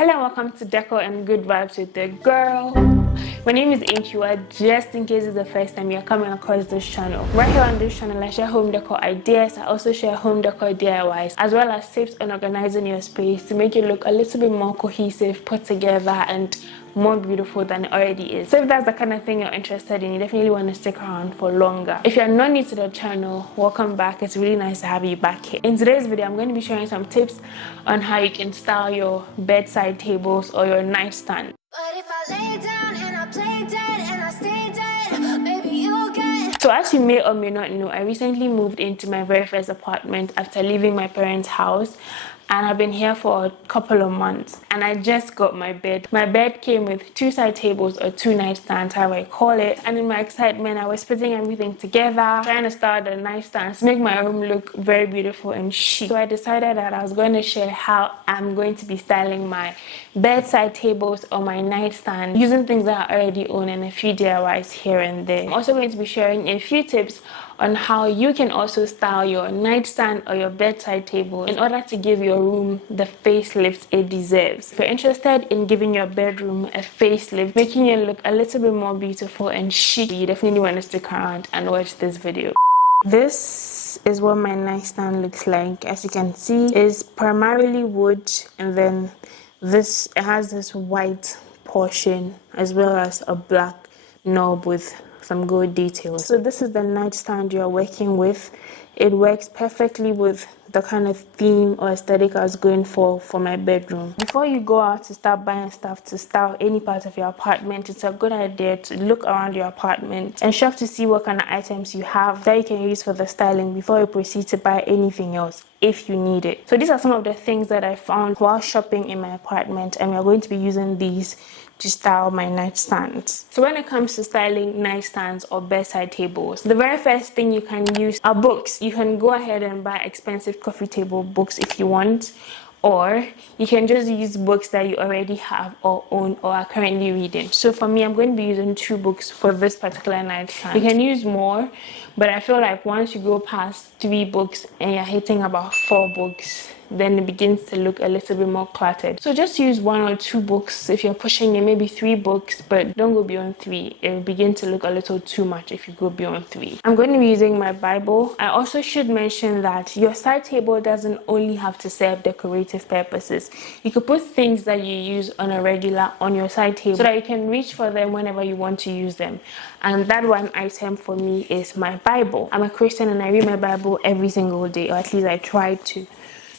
Hello and welcome to Decor and Good Vibes with the girl. My name is Antwiwaa, just in case it's the first time you're coming across this channel. Right here on this channel, I share home decor ideas. I also share home decor DIYs, as well as tips on organizing your space to make it look a little bit more cohesive, put together, and more beautiful than it already is. So if that's the kind of thing you're interested in, you definitely want to stick around for longer. If you're not new to the channel, welcome back. It's really nice to have you back here. In today's video, I'm going to be sharing some tips on how you can style your bedside tables or your nightstand. But if I lay down and I play dead and I stay dead, maybe you'll get. So as you may or may not know, I recently moved into my very first apartment after leaving my parents' house, and I've been here for a couple of months, and I just got my bed. My bed came with 2 side tables or 2 nightstands, however I call it, and in my excitement I was putting everything together, trying to style the nightstands to make my room look very beautiful and chic. So I decided that I was going to share how I'm going to be styling my bedside tables or my nightstand using things that I already own and a few DIYs here and there. I'm also going to be sharing a few tips on how you can also style your nightstand or your bedside table in order to give your room the facelift it deserves. If you're interested in giving your bedroom a facelift, making it look a little bit more beautiful and chic, you definitely want to stick around and watch this video. This is what my nightstand looks like. As you can see, it's primarily wood, and then it has this white portion as well as a black knob with some gold details. So this is the nightstand you're working with. It works perfectly with the kind of theme or aesthetic I was going for my bedroom. Before you go out to start buying stuff to style any part of your apartment, it's a good idea to look around your apartment and shop to see what kind of items you have that you can use for the styling before you proceed to buy anything else if you need it. So these are some of the things that I found while shopping in my apartment, and we're going to be using these to style my nightstands. So when it comes to styling nightstands or bedside tables, the very first thing you can use are books. You can go ahead and buy expensive coffee table books if you want, or you can just use books that you already have or own or are currently reading. So for me, I'm going to be using 2 books for this particular nightstand. You can use more, but I feel like once you go past 3 books and you're hitting about 4 books, then it begins to look a little bit more cluttered. So just use 1 or 2 books if you're pushing it, maybe 3 books, but don't go beyond 3. It will begin to look a little too much if you go beyond 3. I'm going to be using my Bible. I also should mention that your side table doesn't only have to serve decorative purposes. You could put things that you use on a regular on your side table so that you can reach for them whenever you want to use them. And that one item for me is my Bible. I'm a Christian and I read my Bible every single day, or at least I try to.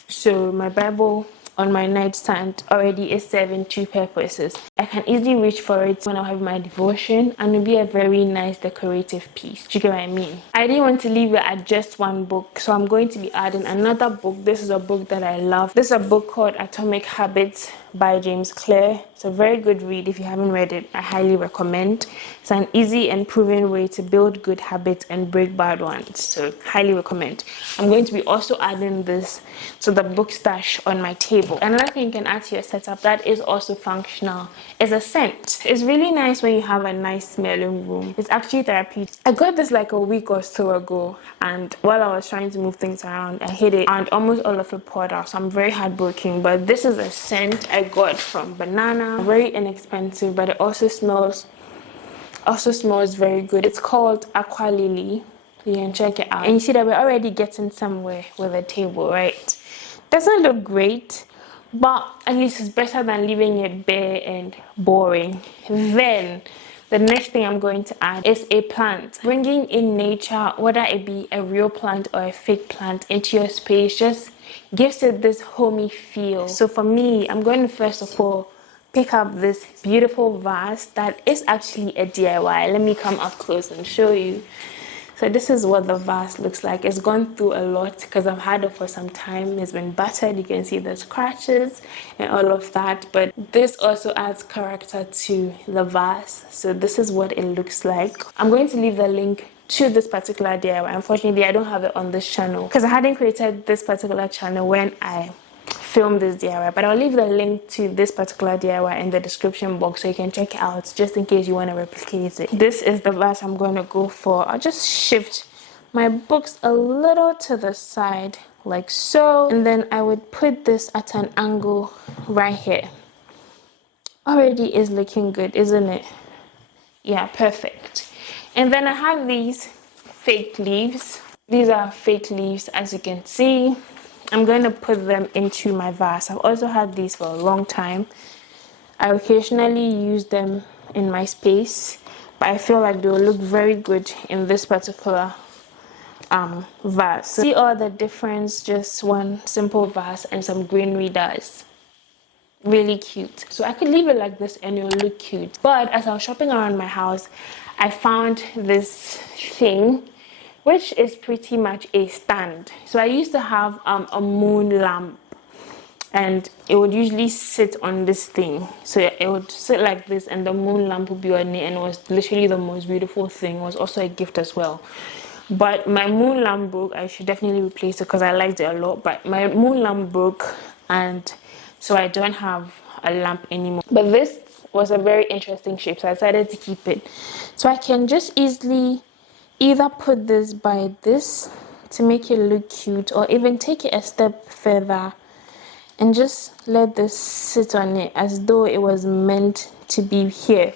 So my Bible on my nightstand already is serving 2 purposes. I can easily reach for it when I have my devotion, and it'll be a very nice decorative piece. Do you get what I mean? I didn't want to leave it at just 1 book, so I'm going to be adding another book. This is a book that I love. This is a book called Atomic Habits by James Clear. It's a very good read. If you haven't read it, I highly recommend. It's an easy and proven way to build good habits and break bad ones, so highly recommend. I'm going to be also adding this to the book stash on my table. Another thing you can add to your setup that is also functional is a scent. It's really nice when you have a nice smelling room. It's actually therapeutic. I got this like a week or so ago, and while I was trying to move things around, I hit it and almost all of it poured out, so I'm very heartbroken. But this is a scent I got from Banana. Very inexpensive, but it also smells very good. It's called Aqua Lily. You can check it out. And you see that we're already getting somewhere with the table, right? Doesn't look great, but at least it's better than leaving it bare and boring. Then the next thing I'm going to add is a plant. Bringing in nature, whether it be a real plant or a fake plant, into your space just gives it this homey feel. So for me, I'm going to first of all pick up this beautiful vase that is actually a DIY. Let me come up close and show you. So this is what the vase looks like. It's gone through a lot because I've had it for some time. It's been battered. You can see the scratches and all of that. But this also adds character to the vase. So this is what it looks like. I'm going to leave the link to this particular DIY. Unfortunately, I don't have it on this channel because I hadn't created this particular channel when I film this DIY, but I'll leave the link to this particular DIY in the description box so you can check it out just in case you want to replicate it. This is the vase I'm going to go for. I'll just shift my books a little to the side like so, and then I would put this at an angle right here. already is looking good, isn't it? Yeah, perfect. And then I have these fake leaves. These are fake leaves, as you can see. I'm going to put them into my vase. I've also had these for a long time. I occasionally use them in my space, but I feel like they'll look very good in this particular vase. See all the difference, just one simple vase and some greenery does. Really cute. So I could leave it like this and it'll look cute. But as I was shopping around my house, I found this thing which is pretty much a stand. So I used to have a moon lamp, and it would usually sit on this thing. So it would sit like this and the moon lamp would be on it, and it was literally the most beautiful thing. It was also a gift as well. But my moon lamp broke. I should definitely replace it because I liked it a lot. But my moon lamp broke, and so I don't have a lamp anymore. But this was a very interesting shape, so I decided to keep it. So I can just easily either put this by this to make it look cute, or even take it a step further and just let this sit on it as though it was meant to be here.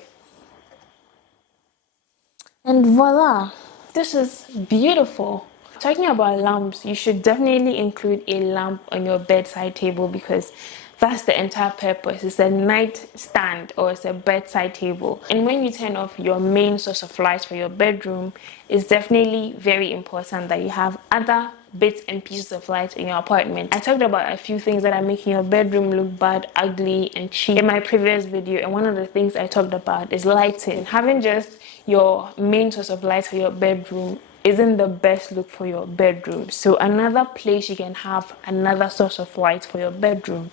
And voila, this is beautiful. Talking about lamps, you should definitely include a lamp on your bedside table because that's the entire purpose. It's a nightstand or it's a bedside table. And when you turn off your main source of light for your bedroom, it's definitely very important that you have other bits and pieces of light in your apartment. I talked about a few things that are making your bedroom look bad, ugly, and cheap in my previous video, and one of the things I talked about is lighting. Having just your main source of light for your bedroom isn't the best look for your bedroom. So another place you can have another source of light for your bedroom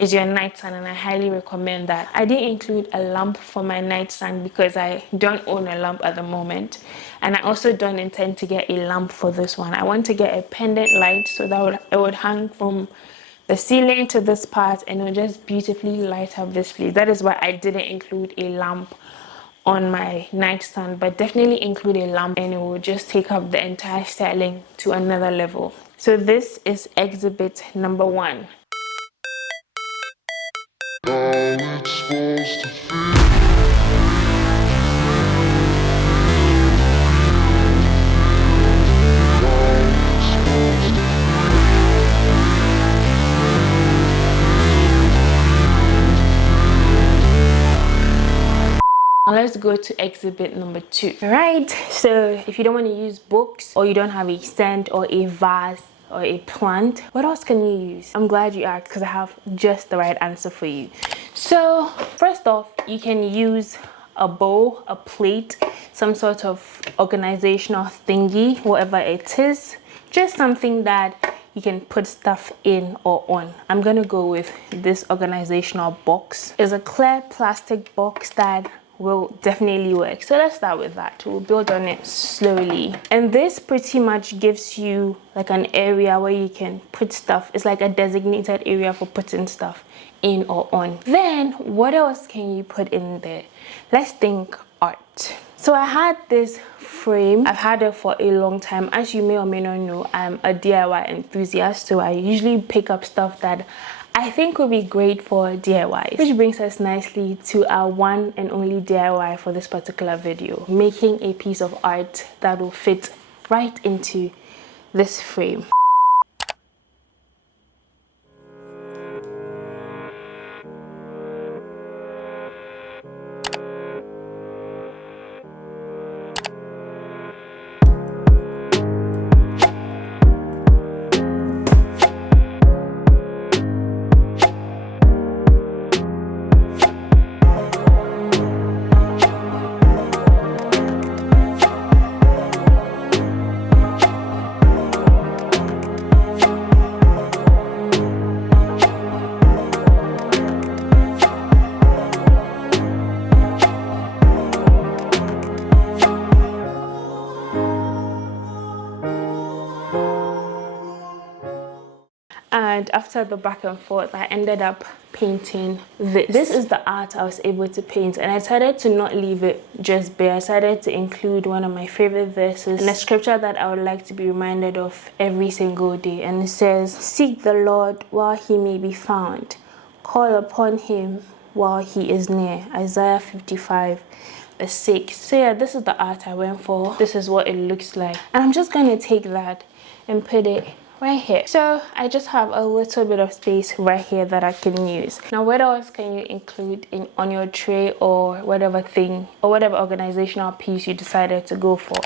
is your nightstand, and I highly recommend that. I didn't include a lamp for my nightstand because I don't own a lamp at the moment, and I also don't intend to get a lamp for this one. I want to get a pendant light so that it would hang from the ceiling to this part and it will just beautifully light up this place. That is why I didn't include a lamp on my nightstand, but definitely include a lamp and it will just take up the entire styling to another level. So this is exhibit number 1. Now let's go to exhibit number 2. Alright, so if you don't want to use books, or you don't have a stand or a vase or a plant, what else can you use? I'm glad you asked because I have just the right answer for you. So first off, you can use a bowl, a plate, some sort of organizational thingy, whatever it is, just something that you can put stuff in or on. I'm gonna go with this organizational box. It's a clear plastic box that will definitely work. So let's start with that. We'll build on it slowly. And this pretty much gives you like an area where you can put stuff. It's like a designated area for putting stuff in or on. Then what else can you put in there? Let's think art. So I had this frame. I've had it for a long time. As you may or may not know, I'm a DIY enthusiast, so I usually pick up stuff that I think would be great for DIY. Which brings us nicely to our one and only DIY for this particular video, making a piece of art that will fit right into this frame. And after the back and forth, I ended up painting this. This is the art I was able to paint, and I decided to not leave it just bare. I decided to include one of my favorite verses and a scripture that I would like to be reminded of every single day. And it says, "Seek the Lord while he may be found. Call upon him while he is near. Isaiah 55:6. So yeah, this is the art I went for. This is what it looks like. And I'm just gonna take that and put it right here. So I just have a little bit of space right here that I can use. Now, what else can you include on your tray or whatever thing or whatever organizational piece you decided to go for?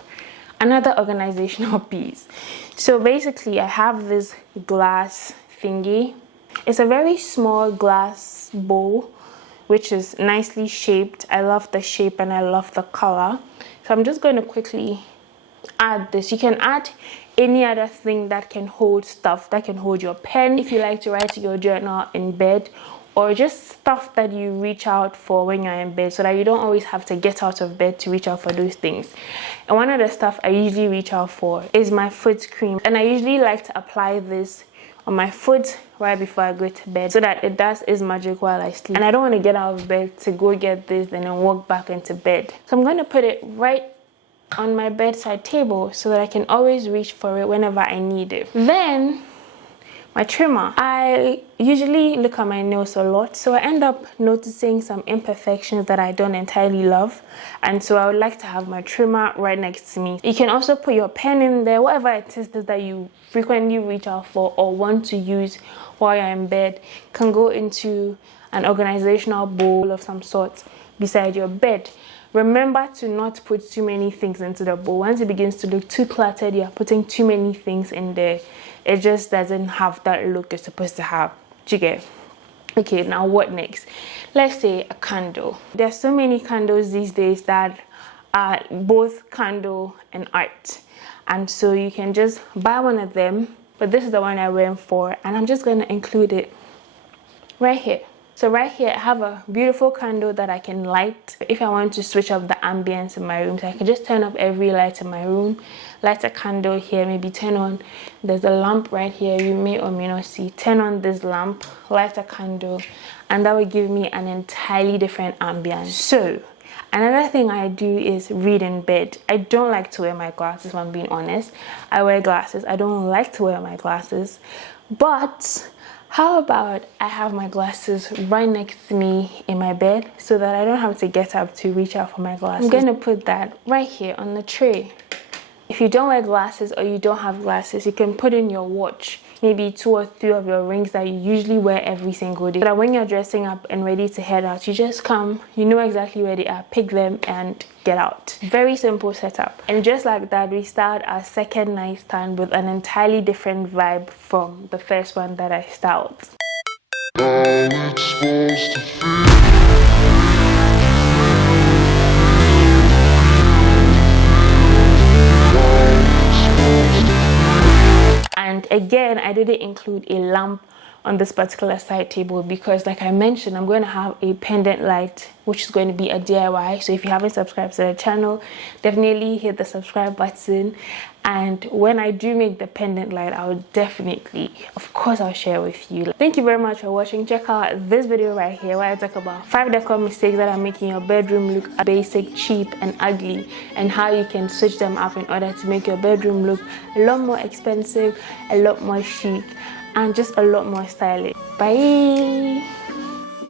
Another organizational piece. So basically, I have this glass thingy. It's a very small glass bowl, which is nicely shaped. I love the shape and I love the color. So I'm just going to quickly add this. You can add any other thing that can hold stuff, that can hold your pen if you like to write your journal in bed, or just stuff that you reach out for when you're in bed so that you don't always have to get out of bed to reach out for those things. And one of the stuff I usually reach out for is my foot cream, and I usually like to apply this on my foot right before I go to bed so that it does its magic while I sleep. And I don't want to get out of bed to go get this and then walk back into bed. So I'm going to put it right on my bedside table so that I can always reach for it whenever I need it. Then my trimmer. I usually look at my nails a lot, so I end up noticing some imperfections that I don't entirely love, and so I would like to have my trimmer right next to me. You can also put your pen in there, whatever it is that you frequently reach out for or want to use while you're in bed can go into an organizational bowl of some sort beside your bed. Remember to not put too many things into the bowl. Once it begins to look too cluttered, you're putting too many things in there. It just doesn't have that look it's supposed to have. Do you get? Okay, now what next? Let's say a candle. There's so many candles these days that are both candle and art. And so you can just buy one of them. But this is the one I went for. And I'm just going to include it right here. So right here, I have a beautiful candle that I can light. If I want to switch up the ambience in my room, so I can just turn up every light in my room, light a candle here, maybe turn on, there's a lamp right here, you may or may not see, turn on this lamp, light a candle, and that will give me an entirely different ambience. So another thing I do is read in bed. I don't like to wear my glasses, if I'm being honest. I wear glasses. I don't like to wear my glasses, but how about I have my glasses right next to me in my bed so that I don't have to get up to reach out for my glasses? I'm going to put that right here on the tray. If you don't wear glasses or you don't have glasses, you can put in your watch, maybe 2 or 3 of your rings that you usually wear every single day. So that when you're dressing up and ready to head out, you just come, you know exactly where they are, pick them and get out. Very simple setup. And just like that, we start our second nightstand with an entirely different vibe from the first one that I styled. And again, I didn't include a lamp on this particular side table because, like I mentioned, I'm going to have a pendant light, which is going to be a DIY. So if you haven't subscribed to the channel, definitely hit the subscribe button. And when I do make the pendant light, I will definitely, of course, I'll share with you. Thank you very much for watching. Check out this video right here where I talk about 5 decor mistakes that are making your bedroom look basic, cheap, and ugly, and how you can switch them up in order to make your bedroom look a lot more expensive, a lot more chic, and just a lot more stylish. Bye.